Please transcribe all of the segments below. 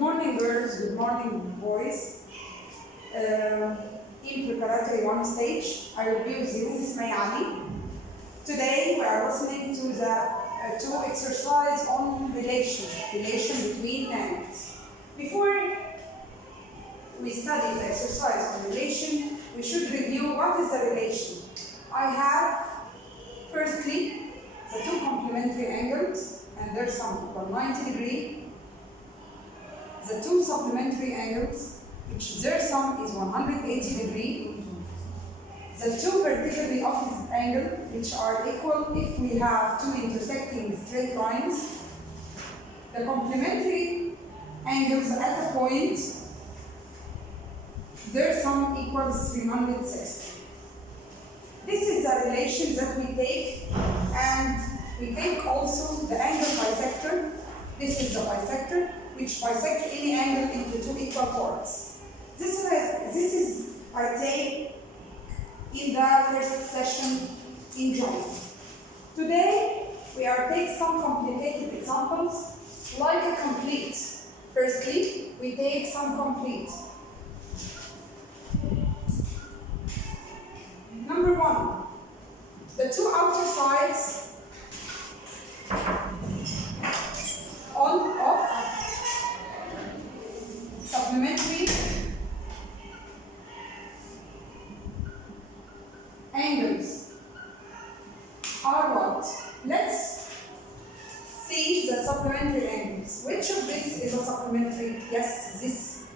morning, girls. Good morning, boys. In preparatory one stage, I will be with you, Miss May Ali. Today, we are listening to the exercise on relation between angles. Before we study the exercise on relation, we should review what is the relation. I have, firstly, the two complementary angles, and their sum equal 90 degrees. The two supplementary angles, which their sum is 180 degrees. The two vertically opposite angles, which are equal if we have two intersecting straight lines. The complementary angles at a point, their sum equals 360. This is the relation that we take, and we take also the angle bisector. This is the bisector, which bisects any angle into two equal parts. This is I take in the first session in geometry. Today, we are taking some complicated examples, like a complete. Firstly, we take some complete. Number one, the two outer sides of supplementary angles are what? Let's see the supplementary angles. Which of this is a supplementary? Yes, this.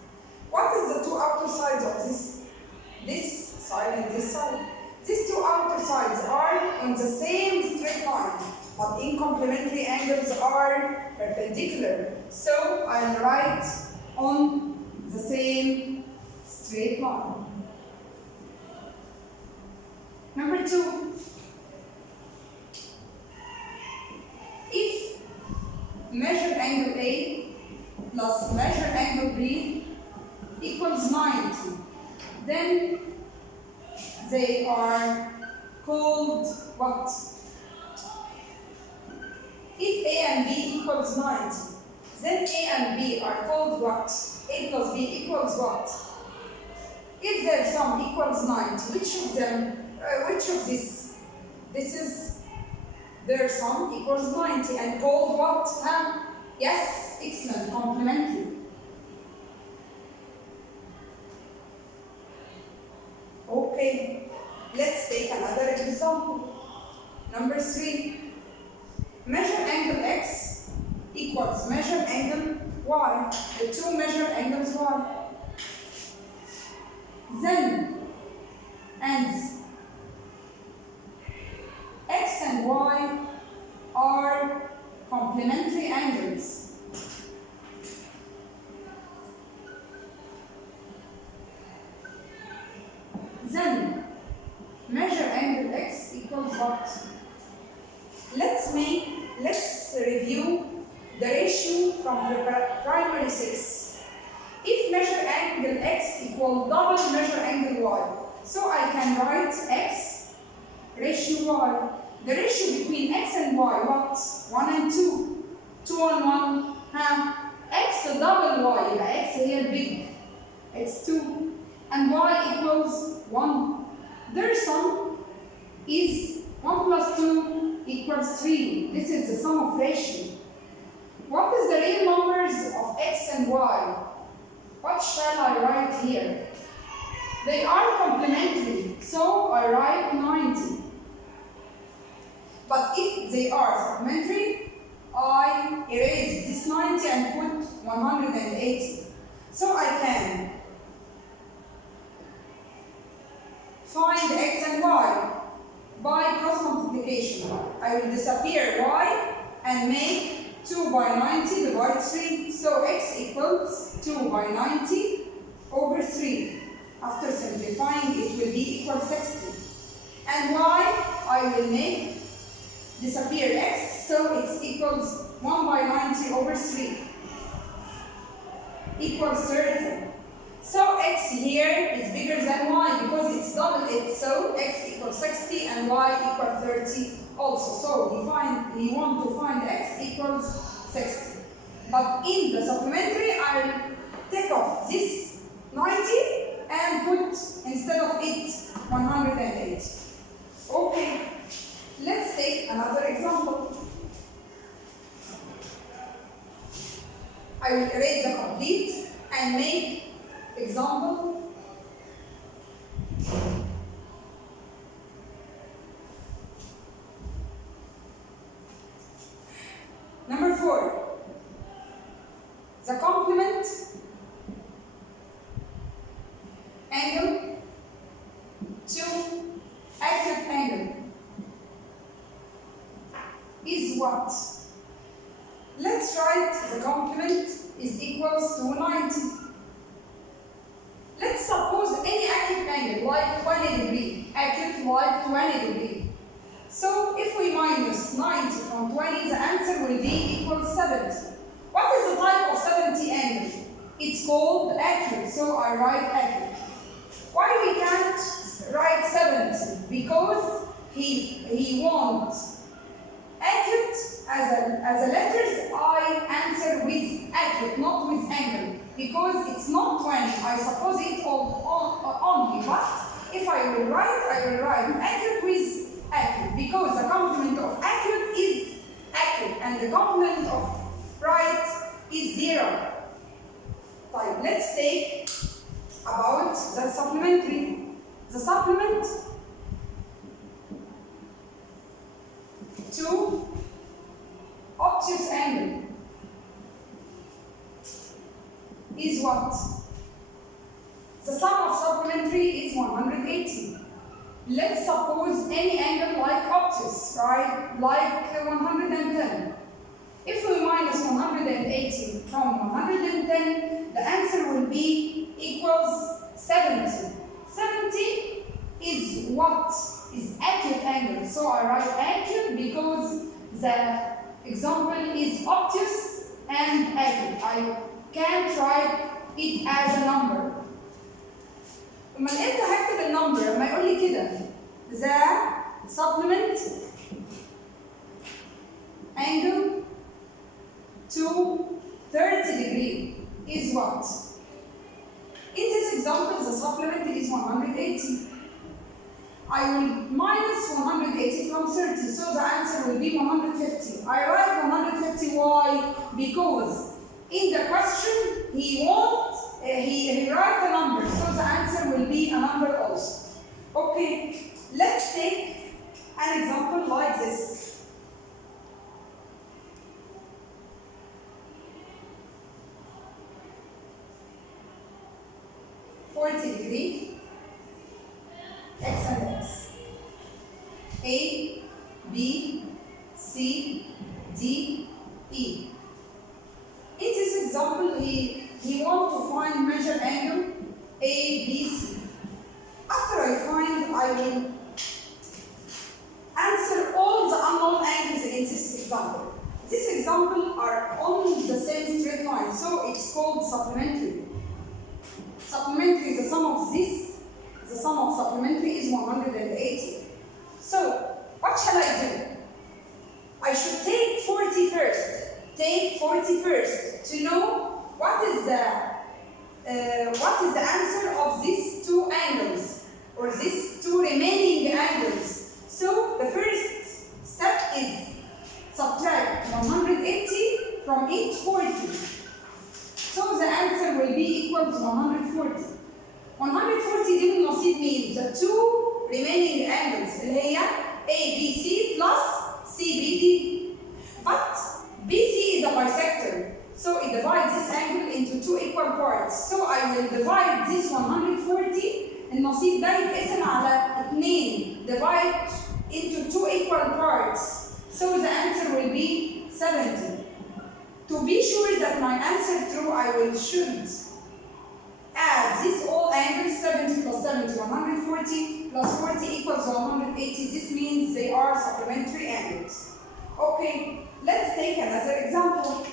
What is the two outer sides of this? This side and this side. These two outer sides are on the same straight line, but in complementary angles are perpendicular. So I'll write on the same straight line. Number two, if measure angle A plus measure angle B equals 90, then they are called what? If A and B equals 90, then A and B are called what? A plus B equals what? If their sum equals 90, which of this is their sum equals 90 and called what? Yes, excellent, complementary. Okay, let's take another example. Number 3. Measure angle X equals measure angle Y. The two measure angles Y. Then, X and Y are complementary angles. Then, measure angle X equals what? Let's review the ratio from the primary 6. If measure angle X equals double measure angle Y, so I can write X ratio Y. The ratio between X and Y, what? 1 and 2. 2 and 1, X double Y, X here big, X 2, and Y equals 1. Their sum is 1 plus 2 equals 3. This is the sum of ratio. What is the real numbers of X and Y? What shall I write here? They are complementary, so I write 90. But if they are supplementary, I erase this 90 and put 180. So I can find X and Y by cross multiplication. I will disappear Y and make 2 by 90 divide 3. So X equals 2 by 90 over 3. After simplifying, it will be equal 60. And Y, I will make disappear X, so it equals 1 by 90 over 3 equals 30. So X here is bigger than Y because it's double it, so X equals 60 and Y equals 30 also. So we want to find X equals 60. But in the supplementary, I'll take off this 90 and put instead of it 180. Okay, let's take another example. I will erase the complete and make example number 4. The complement angle to acute angle is what? Let's write the complement is equals to 90. Let's suppose any acute angle like 20 degree, acute like 20 degree. So if we minus 90 from 20, the answer will be equal 70. What is the type of 70 angle? It's called acute, so I write acute. Why we can't write 70? Because he wants acute as a letters, I answer with acute, not with angle. Because it's not 20, I suppose it only. But if I will write acute with acute. Because the complement of acute is acute and the complement of right is 0. Right, let's take about the supplementary. The supplement to obtuse angle is what? The sum of supplementary is 180. Let's suppose any angle like obtuse, right? Like 110. If we minus 180 from 110, the answer will be equals 70. 70 is what? Is acute angle. So I write acute because the example is obtuse and acute. I can't write it as a number. لما انت هكتب النمبر لما يقول لي كده the supplement angle to 30 degree is what? In this example, the supplement is 180. I will minus 180 from 30, so the answer will be 150. I write 150, why? Because in the question, he write a number, so the answer will be a number also. Okay, let's take an example like this. degree, x and x. A, B, C, D, E. In this example, he wants to find measure angle A, B, C. After I find, I will answer all the unknown angles in this example. This example are on the same straight line, so it's called supplementary. Supplementary is the sum of this. The sum of supplementary is 180. So, what shall I do? I should take 40 first. Take 40 first to know what is the answer of these two angles or these two remaining angles. So the first step is subtract 180 from each 40. So the answer will be equal to 140. 140 دي من نصيب مين؟ The two remaining angles اللي هي ABC plus CBD. But BC is a bisector, so it divides this angle into two equal parts. So I will divide this 140, النصيب ده يتقسم على 2, divide into two equal parts. So the answer will be 70. To be sure that my answer true, I should add this all angles, 70 plus 70, 140 plus 40 equals 180. This means they are supplementary angles. Okay, let's take another example.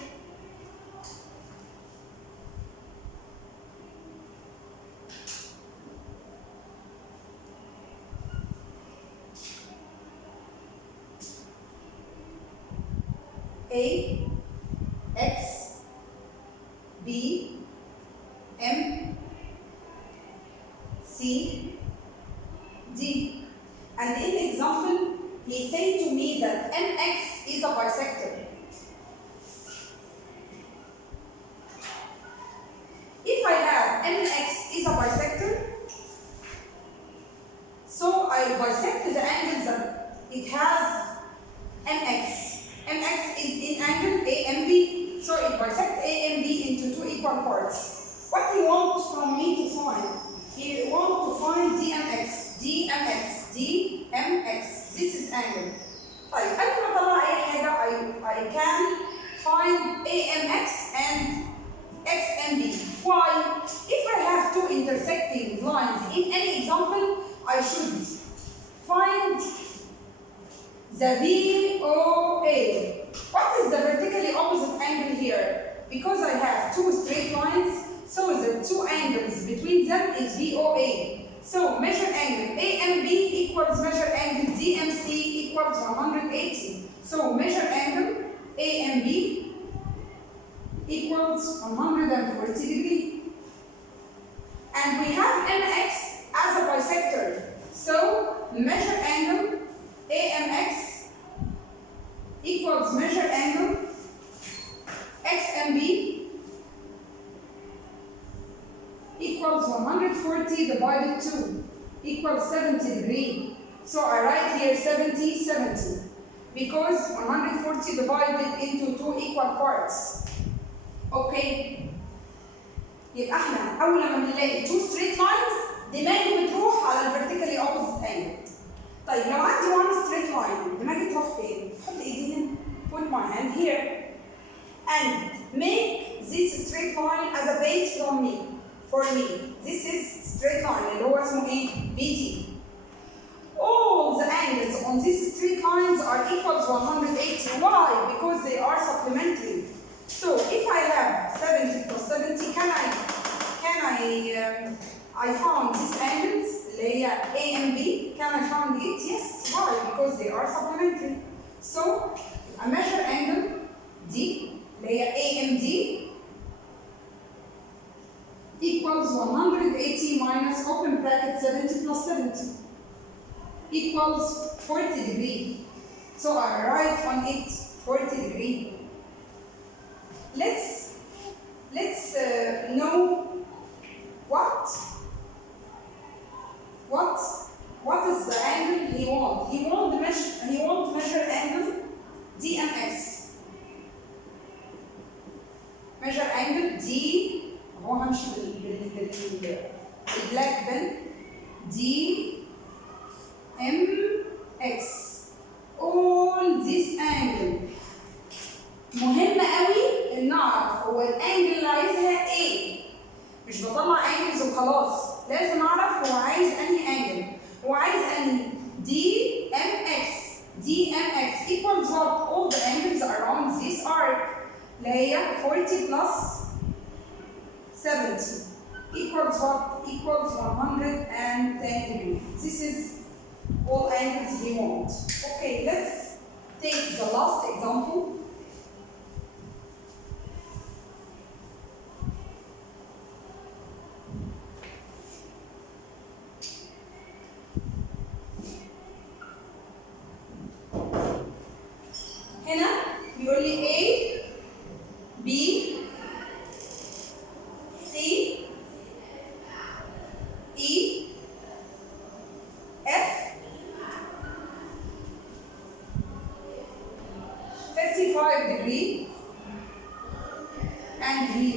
A, X, from me to find? He wants to find DMX. This is angle. طيب قبل ما اطلع اي حاجه I can find AMX and XMB. Why? If I have two intersecting lines in any example, I should find the VOA. What is the vertically opposite angle here? Because I have two straight lines, so the two angles between them is VOA. So measure angle AMB equals measure angle DMC equals 180. So measure angle AMB equals 140 degrees. And we have MX as a bisector. So measure angle AMX equals measure angle XMB equals 140 divided 2 equals 70 degrees. So I write here 70, 70 because 140 divided into 2 equal parts. Okay. يبقى احنا اول لما بنلاقي two straight lines دماغي بتروح على الفيرتيكالي opposite angle. طيب لو عندي one straight line دماغي تروح فين؟ حط ايدي هنا. Put my hand here and make this straight line as a base from me. For me, this is straight line اللي هو اسمه ايه؟ BT. All the angles on these straight lines are equal to 180. Why? Because they are supplementary. So if I have 70 plus 70, I found these angles اللي هي A and B. Can I find it? Yes. Why? Because they are supplementary. So I measure angle D اللي هي A and D equals 180 minus open bracket 70 plus 70 equals 40 degrees. So I write on it 40 degrees. Let's know what is the angle he wants. He wants to measure angle DMX. Measure angle D. هو همشي بالبلاك بن DMX. All this angle مهم قوي ان نعرف هو الانجل اللي عايزها ايه. مش بطلع انجلز وخلاص، لازم اعرف هو عايز انهي انجل. هو عايز انهي DMX equals what? All the angles around this arc اللي هي 40 plus 70 equals what? Equals 110 degrees. This is all angles we want. Okay, let's take the last example. هنا بيقول لي A B C E F 55 degrees, and he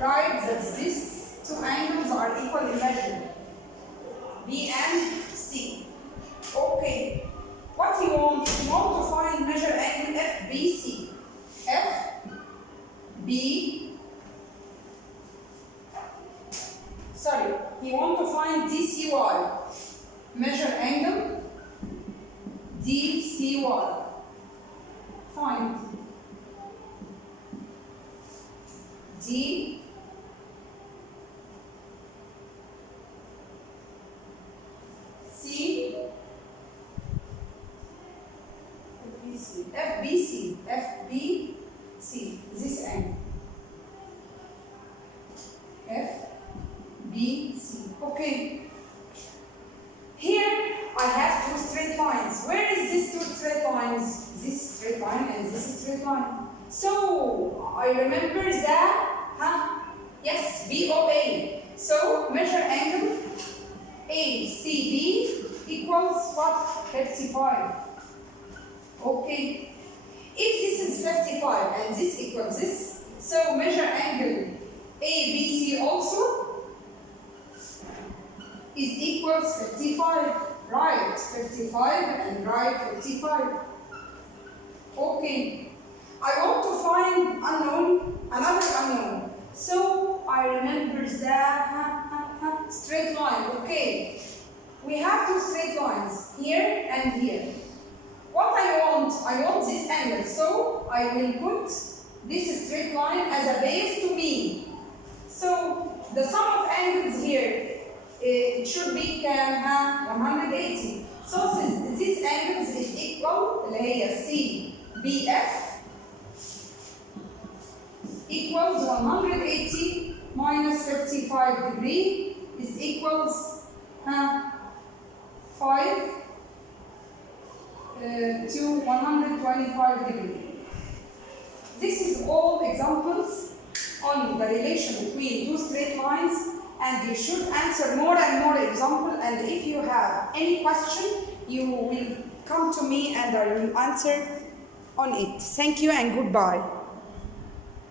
writes that these two angles are equal in measure, B and C. Okay, what he wants? He wants to find measure angle FBC. He wants to find DCY. Measure angle DCY. Find D C FBC, this angle. FBC. Okay. Here I have two straight lines. Where is these two straight lines? This straight line and this straight line. So I remember that, yes, BOA. So measure angle ACB equals what? 55. Okay. If this is 55 and this equals this, so measure angle ABC also is equals 55. Write 55 and write 55. Okay. I want to find unknown, another unknown. So I remember the straight line. Okay. We have two straight lines, here and here. What I want this angle. So I will put this straight line as a base to B. So the sum of angles here, it should be 180. So since this angles is equal, اللي هي CBF equals 180 minus 55 degree is equals 5 to 125 degree. This is all examples on the relation between two straight lines, and you should answer more and more examples, and if you have any question, you will come to me and I will answer on it. Thank you and goodbye.